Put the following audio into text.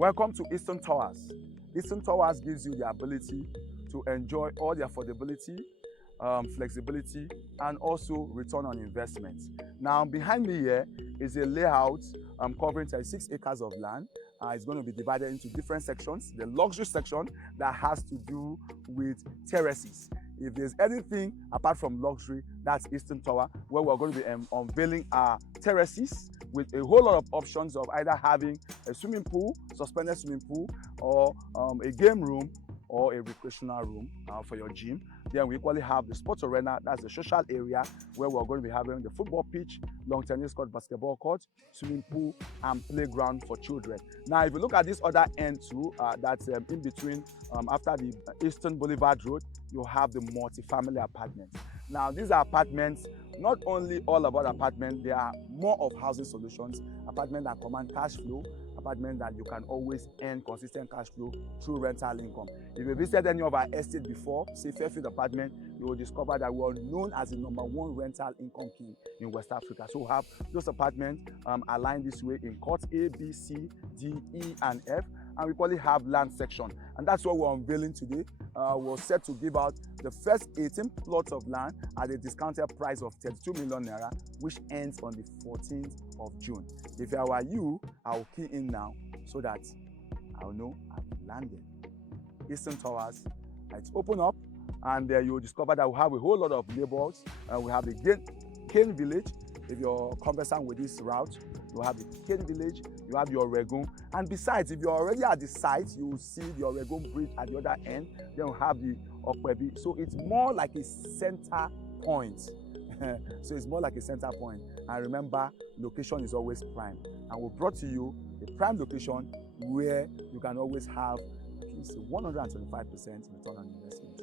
Welcome to Eastern Towers. Eastern Towers gives you the ability to enjoy all the affordability, flexibility, and also return on investment. Now, behind me here is a layout covering 36 acres of land. It's going to be divided into different sections. The luxury section that has to do with terraces. If there's anything apart from luxury, that's Eastern Tower, where we're going to be unveiling our terraces with a whole lot of options of either having a swimming pool, suspended swimming pool, or a game room, or a recreational room for your gym. Then we equally have the sports arena, that's the social area where we're going to be having the football pitch, long tennis court, basketball court, swimming pool, and playground for children. Now, if you look at this other end too, that's in between, after the Eastern Boulevard Road, you have the multi-family apartments. Now, these are apartments, not only all about apartments, they are more of housing solutions, apartments that command cash flow, apartments that you can always earn consistent cash flow through rental income. If you visited any of our estates before, say Fairfield apartment, you will discover that we are known as the #1 rental income king in West Africa. So we have those apartments aligned this way in court A, B, C, D, E, and F. And we probably have land section, and that's what we're unveiling today. We're set to give out the first 18 plots of land at a discounted price of 32 million naira, which ends on the 14th of June. If I were you, I'll key in now so that I'll know I've landed. Eastern Towers, it's open up, and you'll discover that we have a whole lot of neighbors. We have the Cane Village. If you're conversant with this route, you have the Cane Village, you have your Oregon, and besides, if you're already at the site, you will see the Oregon Bridge at the other end. Then we have the Okwebi. So it's more like a center point. So it's more like a center point. And remember, location is always prime. And we brought to you a prime location where you can always have at least 125% return on investment.